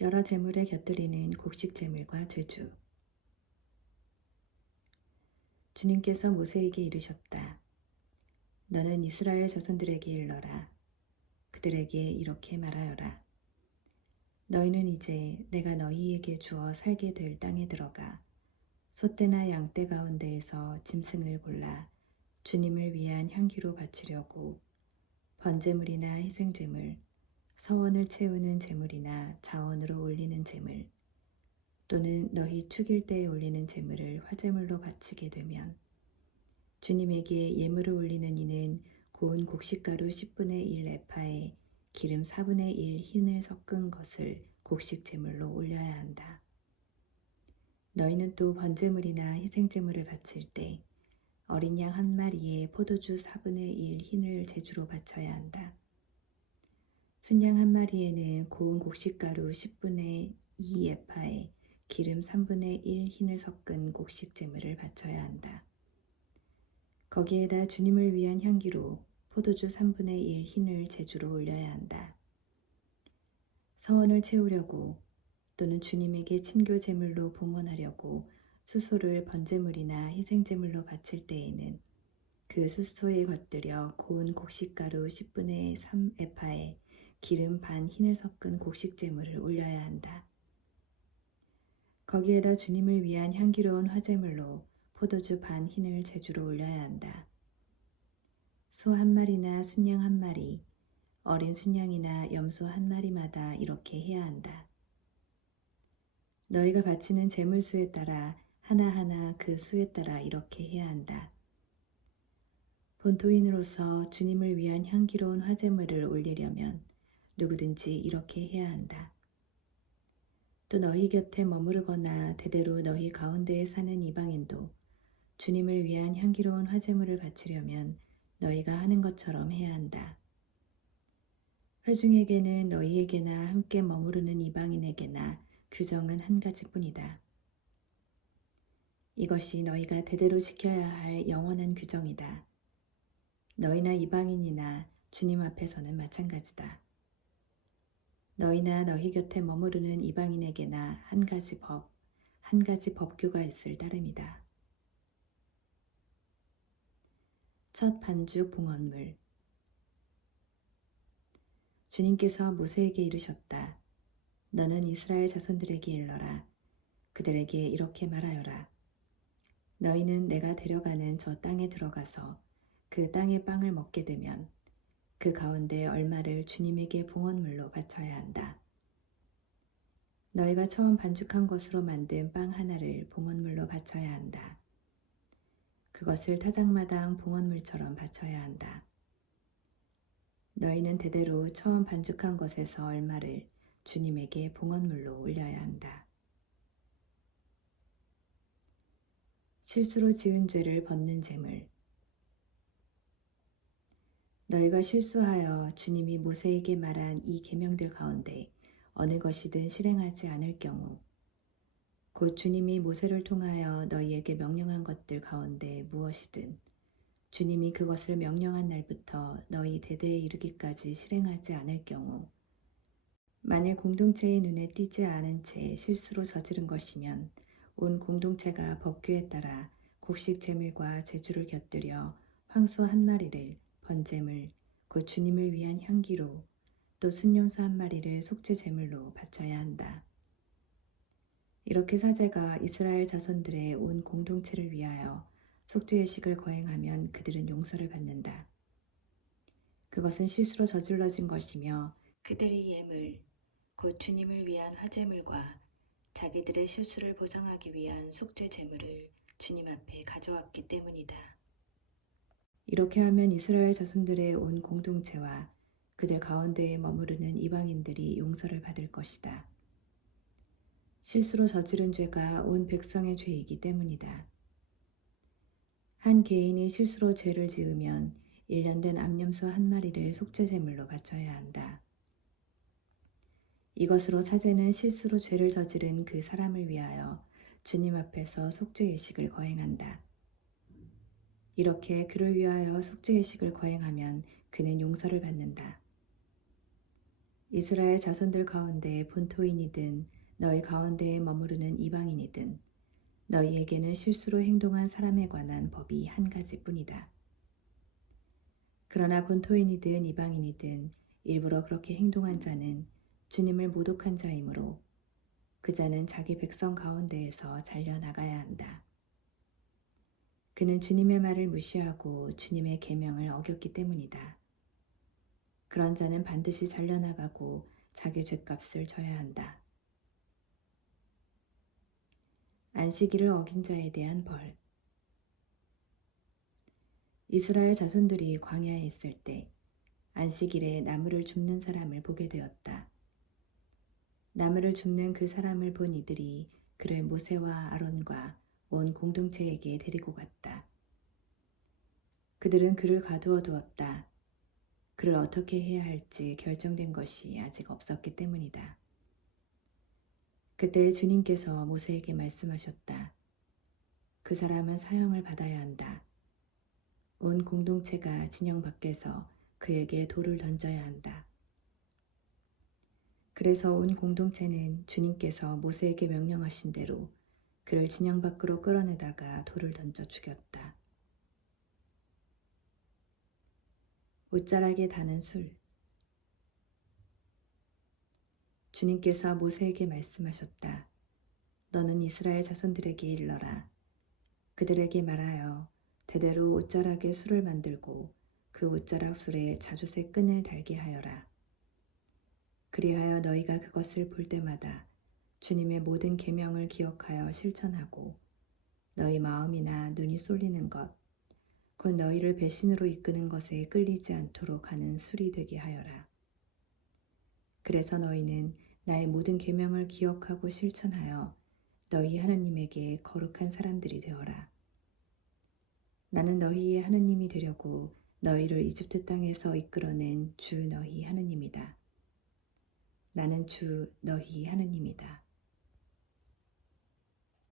여러 제물에 곁들이는 곡식 제물과 제주. 주님께서 모세에게 이르셨다. 너는 이스라엘 자손들에게 일러라. 그들에게 이렇게 말하여라. 너희는 이제 내가 너희에게 주어 살게 될 땅에 들어가 소떼나 양떼 가운데에서 짐승을 골라 주님을 위한 향기로 바치려고 번제물이나 희생제물, 서원을 채우는 제물이나 자원으로 올리는 제물, 또는 너희 축일 때에 올리는 제물을 화제물로 바치게 되면 주님에게 예물을 올리는 이는 고운 곡식가루 10분의 1 에파에 기름 4분의 1 흰을 섞은 것을 곡식 제물로 올려야 한다. 너희는 또 번제물이나 희생제물을 바칠 때 어린 양 한 마리에 포도주 4분의 1 흰을 제주로 바쳐야 한다. 순양 한 마리에는 고운 곡식가루 10분의 2 에파에 기름 3분의 1 흰을 섞은 곡식 제물을 바쳐야 한다. 거기에다 주님을 위한 향기로 포도주 3분의 1 흰을 제주로 올려야 한다. 서원을 채우려고 또는 주님에게 친교 제물로 봉헌하려고 수소를 번제물이나 희생제물로 바칠 때에는 그 수소에 곁들여 고운 곡식가루 10분의 3 에파에 기름 반 흰을 섞은 곡식 제물을 올려야 한다. 거기에다 주님을 위한 향기로운 화제물로 포도주 반 흰을 제주로 올려야 한다. 소 한 마리나 순양 한 마리, 어린 순양이나 염소 한 마리마다 이렇게 해야 한다. 너희가 바치는 제물 수에 따라 하나하나 그 수에 따라 이렇게 해야 한다. 본토인으로서 주님을 위한 향기로운 화제물을 올리려면 누구든지 이렇게 해야 한다. 또 너희 곁에 머무르거나 대대로 너희 가운데에 사는 이방인도 주님을 위한 향기로운 화제물을 바치려면 너희가 하는 것처럼 해야 한다. 회중에게는 너희에게나 함께 머무르는 이방인에게나 규정은 한 가지뿐이다. 이것이 너희가 대대로 지켜야 할 영원한 규정이다. 너희나 이방인이나 주님 앞에서는 마찬가지다. 너희나 너희 곁에 머무르는 이방인에게나 한 가지 법규가 있을 따름이다. 첫 반죽 봉헌물. 주님께서 모세에게 이르셨다. 너는 이스라엘 자손들에게 일러라. 그들에게 이렇게 말하여라. 너희는 내가 데려가는 저 땅에 들어가서 그 땅의 빵을 먹게 되면 그 가운데 얼마를 주님에게 봉헌물로 바쳐야 한다. 너희가 처음 반죽한 것으로 만든 빵 하나를 봉헌물로 바쳐야 한다. 그것을 타작마당 봉헌물처럼 바쳐야 한다. 너희는 대대로 처음 반죽한 것에서 얼마를 주님에게 봉헌물로 올려야 한다. 실수로 지은 죄를 벗는 제물. 너희가 실수하여 주님이 모세에게 말한 이 계명들 가운데 어느 것이든 실행하지 않을 경우 곧 주님이 모세를 통하여 너희에게 명령한 것들 가운데 무엇이든 주님이 그것을 명령한 날부터 너희 대대에 이르기까지 실행하지 않을 경우 만일 공동체의 눈에 띄지 않은 채 실수로 저지른 것이면 온 공동체가 법규에 따라 곡식 제물과 제주를 곁들여 황소 한 마리를 번제물 곧 주님을 위한 향기로 또 순염소 한 마리를 속죄 제물로 바쳐야 한다. 이렇게 사제가 이스라엘 자손들의 온 공동체를 위하여 속죄의식을 거행하면 그들은 용서를 받는다. 그것은 실수로 저질러진 것이며 그들이 예물, 곧 주님을 위한 화제물과 자기들의 실수를 보상하기 위한 속죄 제물을 주님 앞에 가져왔기 때문이다. 이렇게 하면 이스라엘 자손들의 온 공동체와 그들 가운데에 머무르는 이방인들이 용서를 받을 것이다. 실수로 저지른 죄가 온 백성의 죄이기 때문이다. 한 개인이 실수로 죄를 지으면 1년 된 암염소 한 마리를 속죄제물로 바쳐야 한다. 이것으로 사제는 실수로 죄를 저지른 그 사람을 위하여 주님 앞에서 속죄의식을 거행한다. 이렇게 그를 위하여 속죄의식을 거행하면 그는 용서를 받는다. 이스라엘 자손들 가운데 본토인이든 너희 가운데에 머무르는 이방인이든 너희에게는 실수로 행동한 사람에 관한 법이 한 가지뿐이다. 그러나 본토인이든 이방인이든 일부러 그렇게 행동한 자는 주님을 모독한 자이므로 그 자는 자기 백성 가운데에서 잘려나가야 한다. 그는 주님의 말을 무시하고 주님의 계명을 어겼기 때문이다. 그런 자는 반드시 잘려나가고 자기 죗값을 져야 한다. 안식일을 어긴 자에 대한 벌. 이스라엘 자손들이 광야에 있을 때 안식일에 나무를 줍는 사람을 보게 되었다. 나무를 줍는 그 사람을 본 이들이 그를 모세와 아론과 온 공동체에게 데리고 갔다. 그들은 그를 가두어 두었다. 그를 어떻게 해야 할지 결정된 것이 아직 없었기 때문이다. 그때 주님께서 모세에게 말씀하셨다. 그 사람은 사형을 받아야 한다. 온 공동체가 진영 밖에서 그에게 돌을 던져야 한다. 그래서 온 공동체는 주님께서 모세에게 명령하신 대로 그를 진영 밖으로 끌어내다가 돌을 던져 죽였다. 옷자락에 다는 술. 주님께서 모세에게 말씀하셨다. 너는 이스라엘 자손들에게 일러라. 그들에게 말하여 대대로 옷자락에 술을 만들고 그 옷자락 술에 자주색 끈을 달게 하여라. 그리하여 너희가 그것을 볼 때마다 주님의 모든 계명을 기억하여 실천하고 너희 마음이나 눈이 쏠리는 것, 곧 너희를 배신으로 이끄는 것에 끌리지 않도록 하는 술이 되게 하여라. 그래서 너희는 나의 모든 계명을 기억하고 실천하여 너희 하나님에게 거룩한 사람들이 되어라. 나는 너희의 하나님이 되려고 너희를 이집트 땅에서 이끌어낸 주 너희 하나님이다. 나는 주 너희 하나님이다.